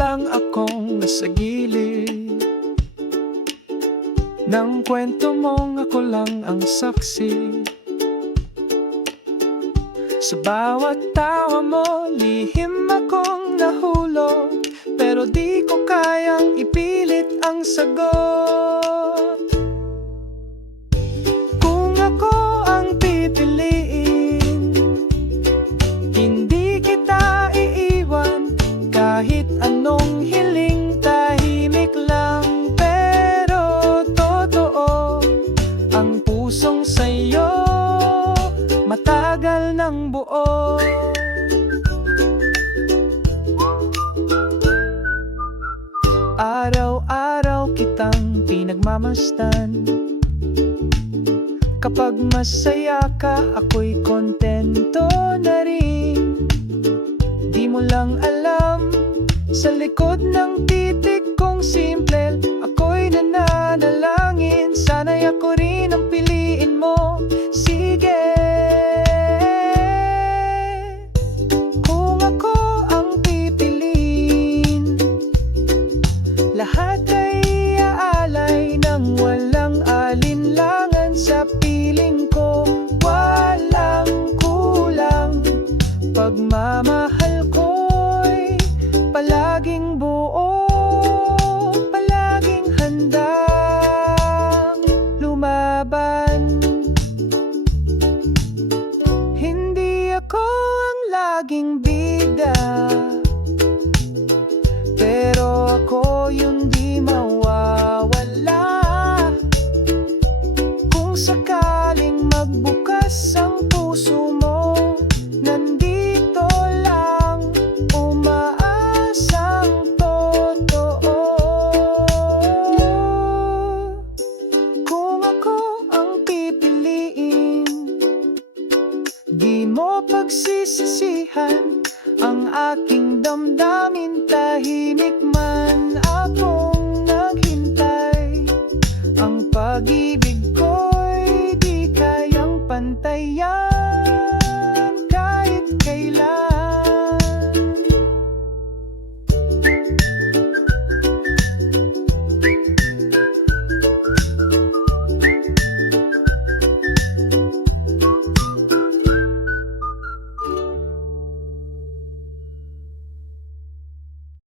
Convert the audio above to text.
lang akong nasa gilid ng kwento mong ako lang ang saksi. Sa bawat tawa mo, lihim akong nahulog, pero di ko kayang ipilit ang sagot. Kung ako ang pipiliin, hindi kita iiwan. Kahit anong hiling, tahimik lang pero totoo. Ang pusong sa'yo, matagal ng buo. Araw-araw kitang pinagmamasdan. Kapag masaya ka, ako'y kontento na rin. Di mo lang alam, sa likod ng titig